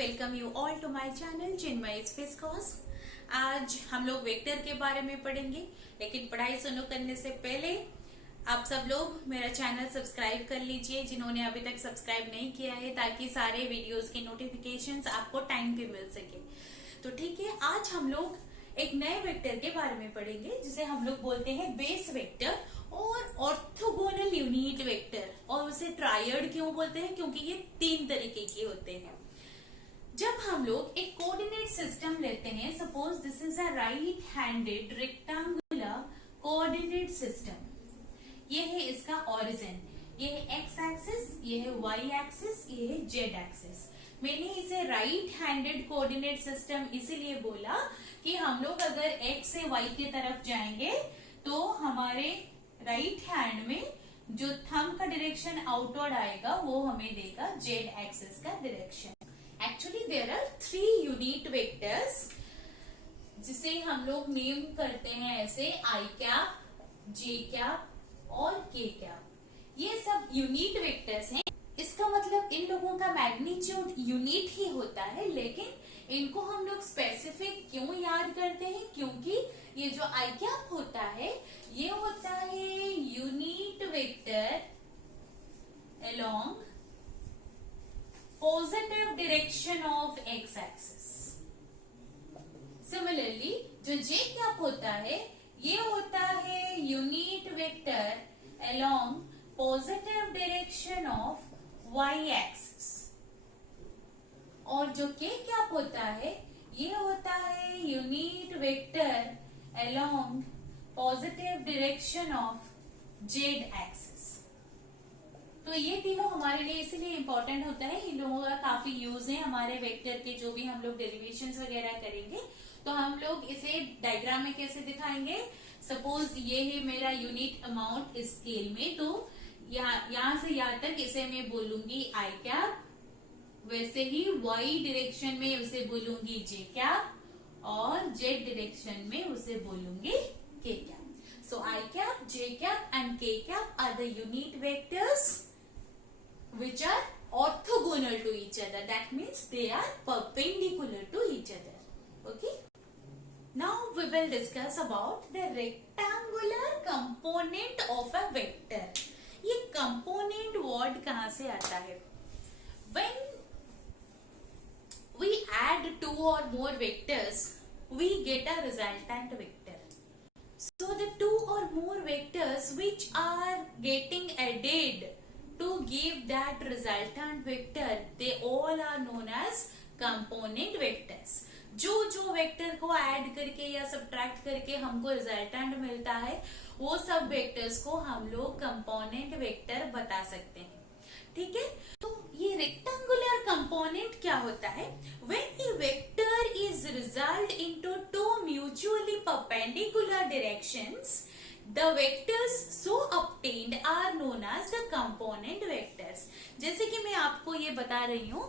Welcome you all to my channel Chinmayi's physics. आज हम लोग वेक्टर के बारे में पढ़ेंगे, लेकिन पढ़ाई शुरू करने से पहले आप सब लोग मेरा चैनल सब्सक्राइब कर लीजिए जिन्होंने अभी तक सब्सक्राइब नहीं किया है, ताकि सारे वीडियोस के नोटिफिकेशंस आपको टाइम पे मिल सके। तो ठीक है, आज हम लोग एक नए वेक्टर के बारे में पढ़ेंगे जिसे हम लोग बोलते हैं बेस वेक्टर और ऑर्थोगोनल यूनिट वेक्टर। और उसे ट्रायड क्यों बोलते हैं? क्योंकि ये तीन तरीके के होते हैं। जब हम लोग एक कोऑर्डिनेट सिस्टम लेते हैं, suppose this is a right handed rectangular coordinate system, ये है इसका ओरिजिन, ये है एक्स एक्सिस, ये है वाई एक्सिस, ये है जेड एक्सिस। मैंने इसे राइट हैंडेड कोऑर्डिनेट सिस्टम इसीलिए बोला कि हम लोग अगर एक्स से वाई की तरफ जाएंगे तो हमारे राइट हैंड में जो थंब का डायरेक्शन आउटवर्ड आएगा वो हमें देगा जेड एक्सिस का direction. Actually there are 3 unit vectors जिसे हम लोग नेम करते हैं ऐसे आई कैप, जे कैप और के कैप। ये सब यूनिट वेक्टर्स हैं। इसका मतलब इन लोगों का मैग्नीट्यूड यूनिट ही होता है, लेकिन इनको हम लोग स्पेसिफिक क्यों याद करते हैं? क्योंकि ये जो आई कैप होता है ये होता है unit vector along positive direction of X axis. Similarly जो जे कैप होता है ये होता है unit vector along positive direction of Y axis. और जो के कैप होता है ये होता है unit vector along positive direction of Z axis. तो ये तीनों हमारे लिए इसलिए इंपॉर्टेंट होता है, इन लोगों का काफी यूज है हमारे वेक्टर के। जो भी हम लोग डेरिवेशंस वगैरह करेंगे तो हम लोग इसे डायग्राम में कैसे दिखाएंगे? सपोज ये है मेरा यूनिट अमाउंट स्केल में, तो यहाँ से यहाँ तक इसे मैं बोलूंगी आई कैप, वैसे ही वाई डायरेक्शन में उसे बोलूंगी जे कैप और जेड डायरेक्शन में उसे बोलूंगी k cap. So i cap, j cap and k cap are the unit vectors which are orthogonal to each other. That means they are perpendicular to each other. Okay. Now we will discuss about the rectangular component of a vector. ये component word कहाँ से आता है? When we add 2 or more vectors, we get a resultant vector. So the 2 or more vectors which are getting added to give that resultant vector, they all are known as component vectors. जो vector को add करके या subtract करके हमको resultant मिलता है वो सब वेक्टर्स को हम लोग कंपोनेंट वेक्टर बता सकते हैं। ठीक है, तो ये रेक्टेंगुलर कंपोनेंट क्या होता है? When a vector is resolved into 2 mutually perpendicular directions, the vectors so obtained are known as the component vectors. जैसे कि मैं आपको ये बता रही हूँ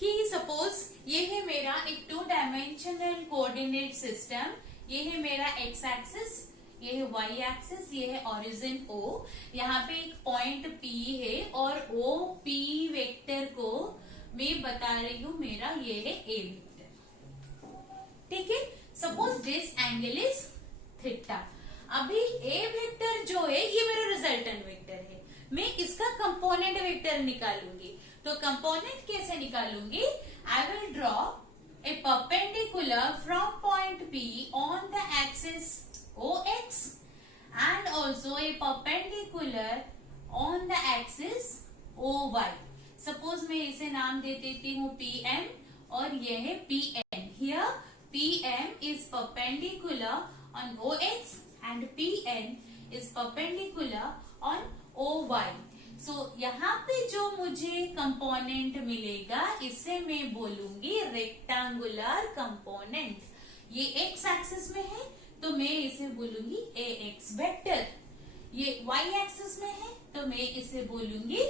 कि सपोज ये है मेरा एक 2 डायमेंशनल कोऑर्डिनेट सिस्टम, ये है मेरा एक्स एक्सिस, ये है वाई एक्सिस, ये है ओरिजिन O, यहाँ पे एक पॉइंट P है और O P वेक्टर को मैं बता रही हूँ मेरा ये है A वेक्टर। ठीक है, suppose this angle is theta. अभी ए वेक्टर जो है ये मेरा रिजल्टेंट वेक्टर है, मैं इसका कंपोनेंट वेक्टर निकालूंगी। तो कंपोनेंट कैसे निकालूंगी? I will draw a perpendicular from point P on the axis OX and also a perpendicular on the axis OY। Suppose मैं इसे नाम दे देती हूँ PM और ये है PN। Here PM is perpendicular on OX and PN is perpendicular on OY. So यहाँ पे जो मुझे कंपोनेंट मिलेगा इसे मैं बोलूंगी रेक्टेंगुलर कंपोनेंट। ये एक्स एक्सिस में है तो मैं इसे बोलूंगी AX वेक्टर, ये Y एक्सिस में है तो मैं इसे बोलूंगी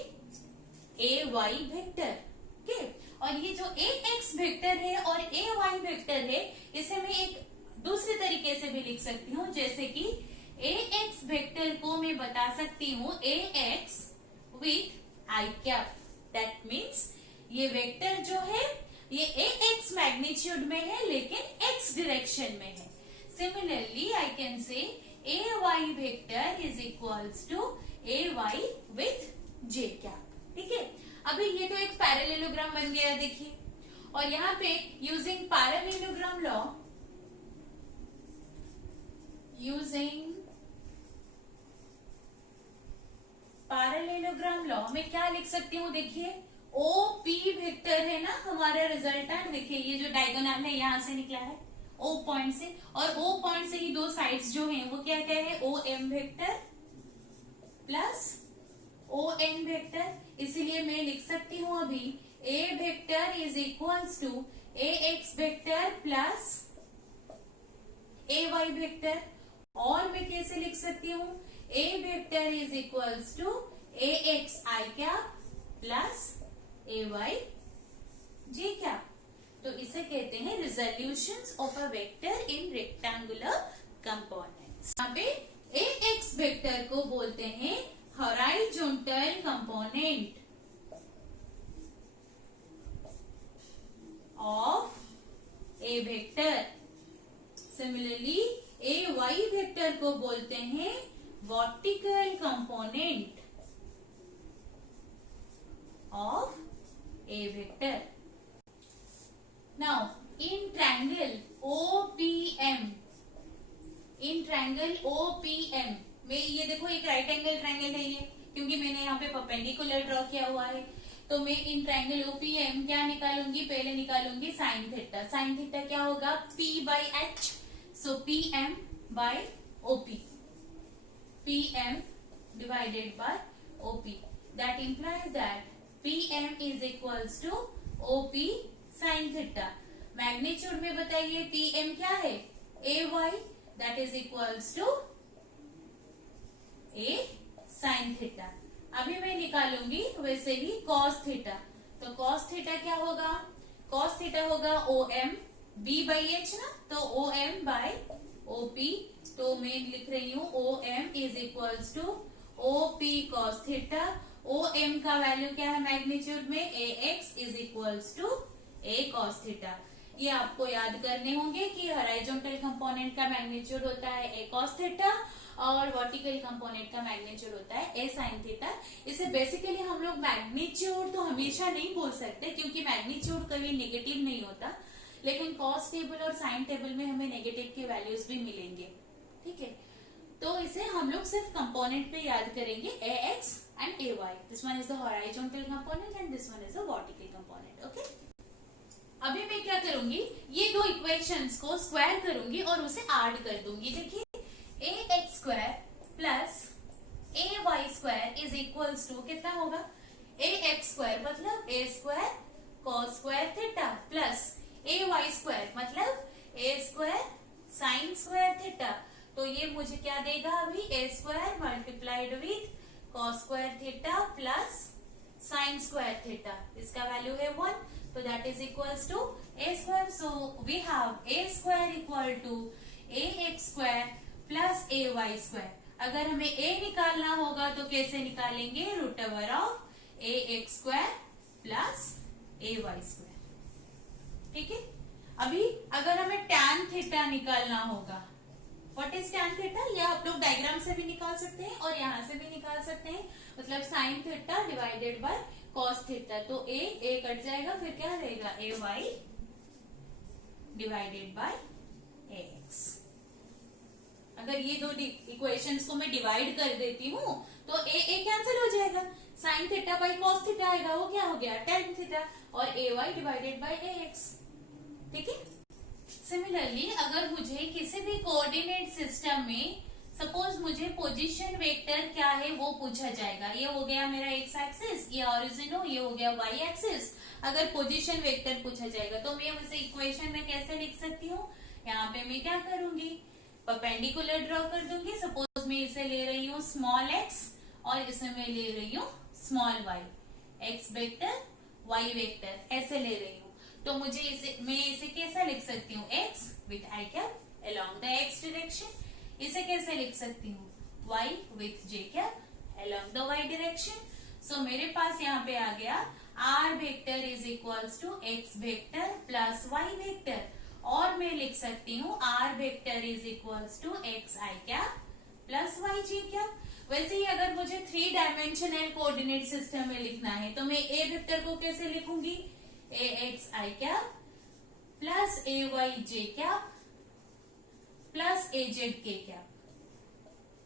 AY वेक्टर। ओके, और ये जो AX वेक्टर है और AY वेक्टर है इसे मैं एक दूसरे तरीके से भी लिख सकती हूँ, जैसे कि AX वेक्टर को मैं बता सकती हूँ AX with i cap. That means ये वेक्टर जो है ये ax मैग्नीट्यूड में है लेकिन x डायरेक्शन में है. Similarly I can say ay vector is equals to ay with j cap. ठीक है, अभी ये तो एक पैरेललोग्राम बन गया देखिए. और यहाँ पे using parallelogram law, using parallelogram law में क्या लिख सकती हूँ देखिए. OP वेक्टर है ना हमारा रिजल्टेंट. देखिए ये जो डायगोनल है यहाँ से निकला है O पॉइंट से, और O पॉइंट से ही दो साइड्स जो हैं वो क्या क्या है, OM vector plus ON vector. इसलिए मैं लिख सकती हूँ अभी A vector is equals to AX vector plus AY vector. और मैं कैसे लिख सकती हूँ, A vector is equals to AX I cap plus AY J cap. तो इसे कहते हैं resolutions of a vector in rectangular components. यहाँ पे AX वेक्टर को बोलते हैं horizontal component of A vector. Similarly AY vector को बोलते हैं vertical component of A vector. Now, in triangle OPM, में ये देखो एक राइट एंगल ट्रायंगल है ये, क्योंकि मैंने यहाँ पे परपेंडिकुलर ड्रॉ किया हुआ है. तो मैं इन ट्रायंगल OPM क्या निकालूंगी, पहले निकालूंगी साइन थीटा. साइन थीटा क्या होगा, P by H. So PM by OP, PM divided by OP. That implies that PM is equals to OP sine theta. Magnitude में बताइए PM क्या है, AY, that is equals to A sine theta. अभी मैं निकालूंगी वैसे ही cos theta. तो cos थीटा क्या होगा, cos थीटा होगा OM B by H ना, तो OM by OP. तो मैं लिख रही हूँ OM is equals to OP cos theta. OM का वैल्यू क्या है मैग्नीट्यूड में, AX is equals to A cos theta. ये आपको याद करने होंगे कि हॉराइजॉन्टल कंपोनेंट का मैग्नीट्यूड होता है A cos थीटा और वर्टिकल कंपोनेंट का मैग्नीट्यूड होता है A sin थीटा. इसे बेसिकली हम लोग मैग्नीट्यूड तो हमेशा नहीं बोल सकते क्योंकि मैग्नीट्यूड कभी नेगेटिव नहीं होता, लेकिन कॉस टेबल और साइन टेबल में हमें नेगेटिव के वैल्यूज भी मिलेंगे. ठीक है, तो इसे हम लोग सिर्फ कंपोनेंट पे याद करेंगे AX and AY. This one is the horizontal component and this one is the vertical component. Okay, अभी मैं क्या करूंगी, ये दो इक्वेशंस को स्क्वायर करूंगी और उसे ऐड कर दूंगी. देखिए AX square plus AY square is equals to कितना होगा, AX स्क्वायर मतलब A square cos square theta plus AY square मतलब A square sine square theta. तो ये मुझे क्या देगा अभी, A square multiplied with cos square theta plus sine square theta. इसका वैल्यू है 1. So that is equals to A square. So we have A square equal to AX square plus AY square. अगर हमें A निकालना होगा तो कैसे निकालेंगे, root over of AX square plus AY square. ठीक है, अभी अगर हमें tan थीटा निकालना होगा, व्हाट इज tan थीटा, ये आप लोग डायग्राम से भी निकाल सकते हैं और यहाँ से भी निकाल सकते हैं. मतलब sine theta divided by cos theta. तो A कट जाएगा, फिर क्या रहेगा AY डिवाइडेड बाय AX. अगर ये दो इक्वेशंस को मैं डिवाइड कर देती हूँ तो A कैंसिल हो जाएगा, sine theta by cos theta आएगा, वो क्या हो गया tan थीटा, और AY डिवाइडेड बाय AX. ठीक है, सिमिलरली अगर मुझे किसी भी कोऑर्डिनेट सिस्टम में सपोज मुझे पोजीशन वेक्टर क्या है वो पूछा जाएगा. ये हो गया मेरा एक्स एक्सिस, ये ऑरिजिन हो, ये हो गया वाई एक्सिस. अगर पोजीशन वेक्टर पूछा जाएगा तो मैं उसे इक्वेशन में कैसे लिख सकती हूँ, यहाँ पे मैं क्या करूंगी, परपेंडिकुलर ड्रॉ कर दूंगी. सपोज मैं इसे ले रही हूँ स्मॉल एक्स और इसे मैं ले रही हूँ small y. X vector y vector ऐसे ले रही हूँ. तो मुझे मैं इसे कैसा लिख सकती हूँ, x with i cap along the x direction. इसे कैसे लिख सकती हूँ, y with j cap along the y direction. So मेरे पास यहाँ पे आ गया r vector is equals to x vector plus y vector, और मैं लिख सकती हूँ r vector is equals to x i cap plus y j cap. वैसे ही अगर मुझे 3 डायमेंशनल कोऑर्डिनेट सिस्टम में लिखना है तो मैं ए वेक्टर को कैसे लिखूंगी, ए x i cap plus A Y J cap plus A Z के कैप।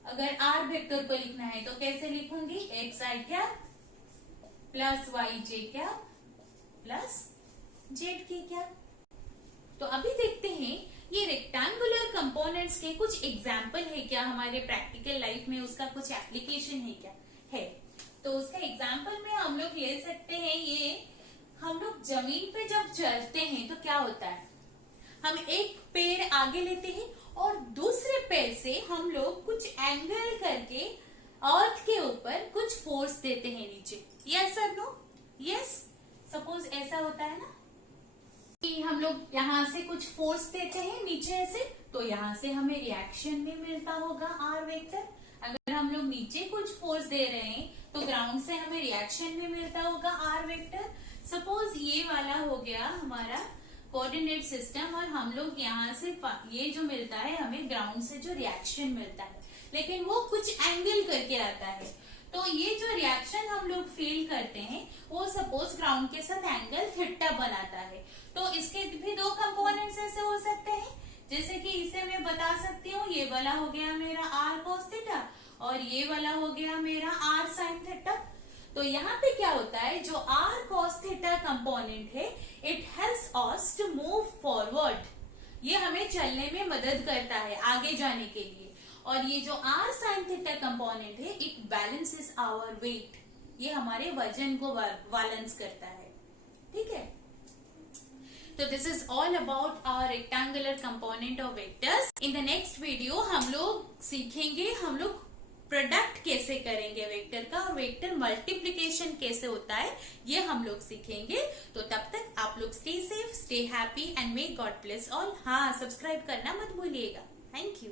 अगर आर वेक्टर को लिखना है तो कैसे लिखूंगी, x i cap plus Y J cap plus Z के कैप। तो अभी देखते हैं ये रेक्टेंगुलर कंपोनेंट्स के कुछ एग्जाम्पल है क्या हमारे प्रैक्टिकल लाइफ में, उसका कुछ एप्लीकेशन है क्या है। तो उसका एग्जाम्पल में हम लोग ले सकते हैं, ये हम लोग जमीन पे जब चलते हैं तो क्या होता है, हम एक पैर आगे लेते हैं और दूसरे पैर से हम लोग कुछ एंगल करके अर्थ के ऊपर कुछ फोर्स देते हैं नीचे। यस और नो, यस। सपोज ऐसा होता है ना कि हम लोग यहाँ से कुछ फोर्स देते हैं नीचे ऐसे, तो यहाँ से हमें रिएक्शन में मिलता होगा आर वेक्टर। अगर हम लोग नीचे कुछ फोर्स दे रहे हैं तो ग्राउंड से हमें रिएक्शन में मिलता होगा आर वेक्टर। सपोज ये वाला हो गया हमारा कोऑर्डिनेट सिस्टम, और हम लोग यहाँ से ये जो मिलता है हमें ग्राउंड से जो रिएक्शन मिलता है, लेकिन वो कुछ एंगल करके आता है। तो ये जो रिएक्शन हम लोग फील करते हैं वो सपोज ग्राउंड के साथ एंगल थीटा बनाता है। तो इसके भी 2 कंपोनेंट्स ऐसे हो सकते हैं, जैसे कि इसे मैं बता सकती हूँ, ये वाला हो गया मेरा आर कोस थीटा और ये वाला हो गया मेरा आर साइन थीटा। तो यहाँ पे क्या होता है, जो आर कॉस थीटा कंपोनेंट है it helps us to move forward, ये हमें चलने में मदद करता है आगे जाने के लिए। और ये जो आर साइन थीटा कंपोनेंट है इट बैलेंसेस आवर वेट, ये हमारे वजन को बैलेंस करता है। ठीक है, तो this is all about our rectangular component of vectors. In the next video हम लोग सीखेंगे हम लोग प्रोडक्ट कैसे करेंगे वेक्टर का, और वेक्टर मल्टीप्लिकेशन कैसे होता है ये हम लोग सीखेंगे। तो तब तक आप लोग stay safe, stay happy and may God bless all. हाँ, सब्सक्राइब करना मत भूलिएगा। Thank you.